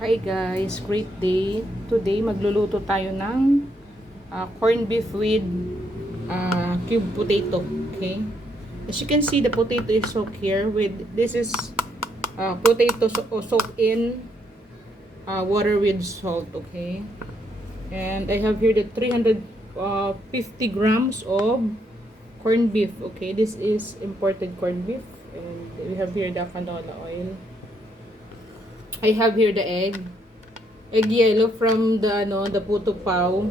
Hi guys, great day. Today magluluto tayo ng corned beef with cubed potato. Okay. As you can see, the potato is soaked here with this is potato soaked in water with salt. Okay. And I have here the 350 grams of corned beef. Okay, this is imported corned beef, and we have here the canola oil. I have here the egg yellow from the puto pao.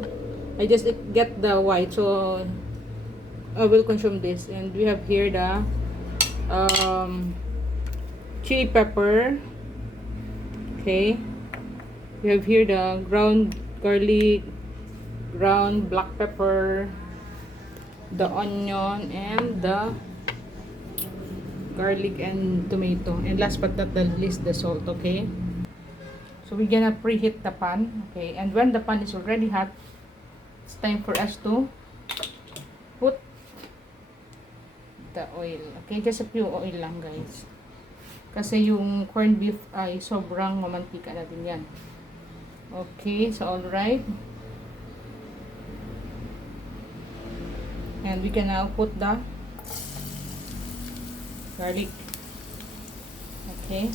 I just get the white, so I will consume this. And we have here the chili pepper. Okay, we have here the ground garlic, ground black pepper, the onion, and the garlic and tomato, and last but not the least, the salt. Okay, so we're gonna preheat the pan. Okay, and when the pan is already hot, it's time for us to put the oil. Okay, just a few oil lang guys, kasi yung corned beef ay sobrang mamantika na din yan. Okay, so alright, and we can now put the garlic. Okay,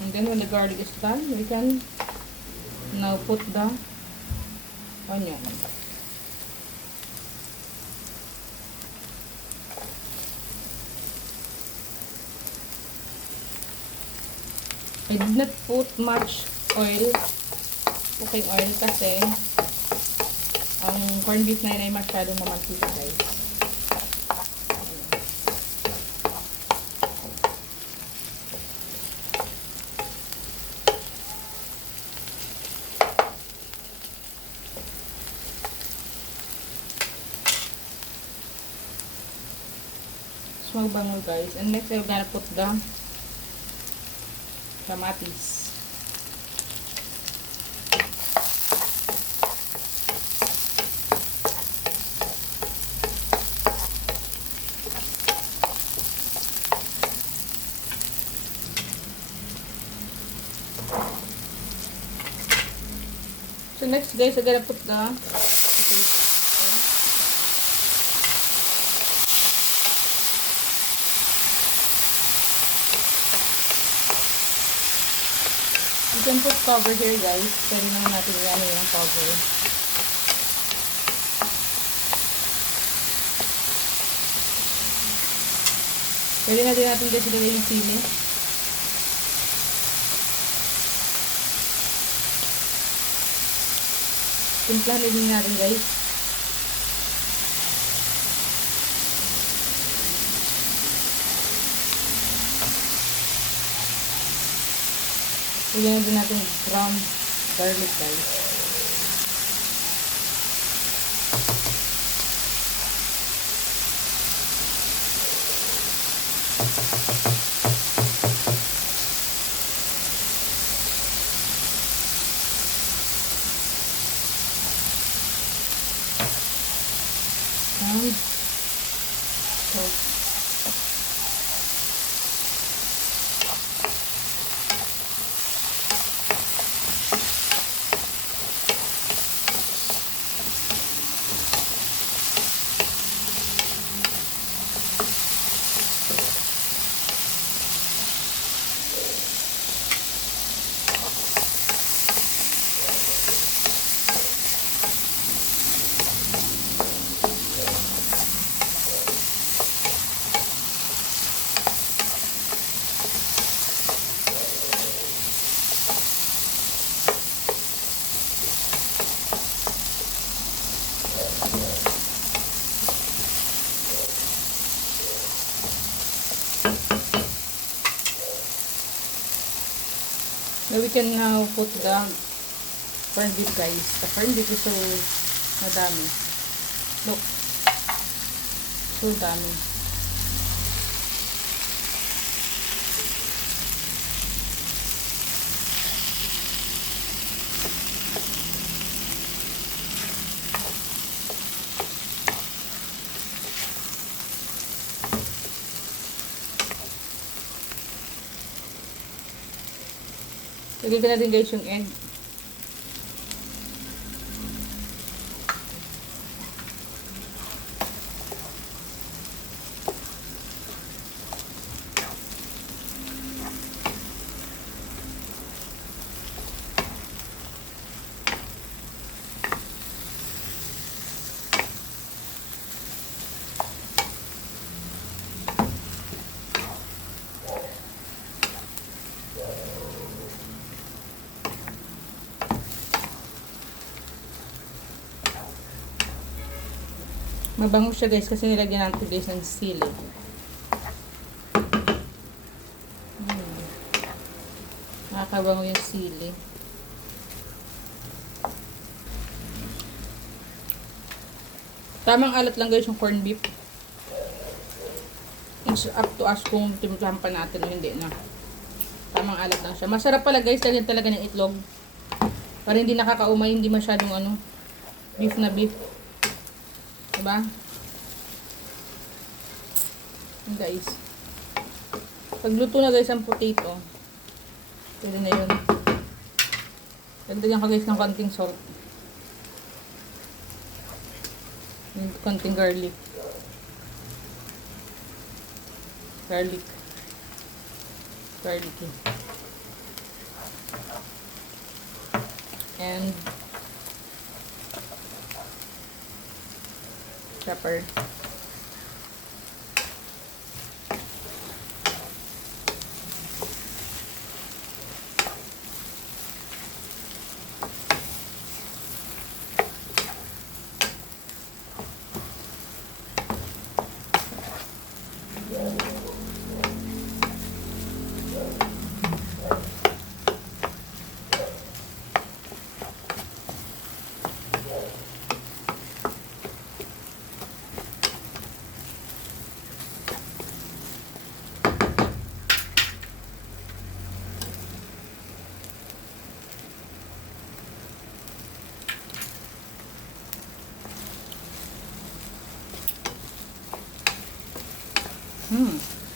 and then when the garlic is done, we can now put the onion. I did not put much oil, cooking oil, kasi ang corned beef na yun ay masyadong mamantika guys. So mabango guys, and next I'm gonna put the kamatis. So next guys, I'm gonna put the potato. You can put cover here guys. Pwede naman natin yan yung cover. Pwede natin guys ilagay yung sili. Timplahan din natin guys. Lagyan din natin ground garlic guys. And salt. Now we can now put the corned beef guys. The corned beef is so madami. Look. So dami. Lagyan ko natin guys yung egg. Mabango siya guys kasi nilagyan natin guys ng sili. Nakakabango yung sili. Tamang alat lang guys yung corned beef. It's up to us kung timplahan pa natin o hindi na. Tamang alat lang siya. Masarap pala guys, lagyan talaga ng itlog. Para hindi nakakaumay, hindi masyadong ano, beef na beef. Diba? Guys. Pagluto na guys ang potato. Pwede na yun. Dagdagan ko guys ng konting salt. Konting garlic. Garlic. Garlic. And pepper.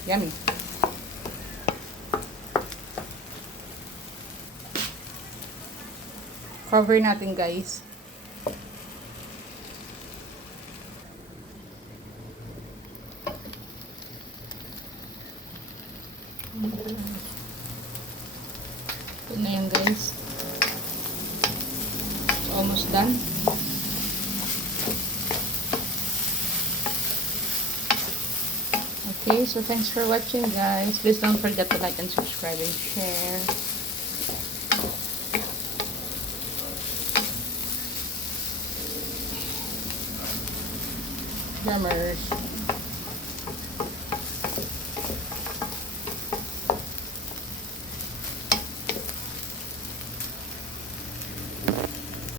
Yummy. Cover natin guys. Ito na yan guys. It's almost done. Okay, so thanks for watching guys. Please don't forget to like and subscribe and share. Drummers.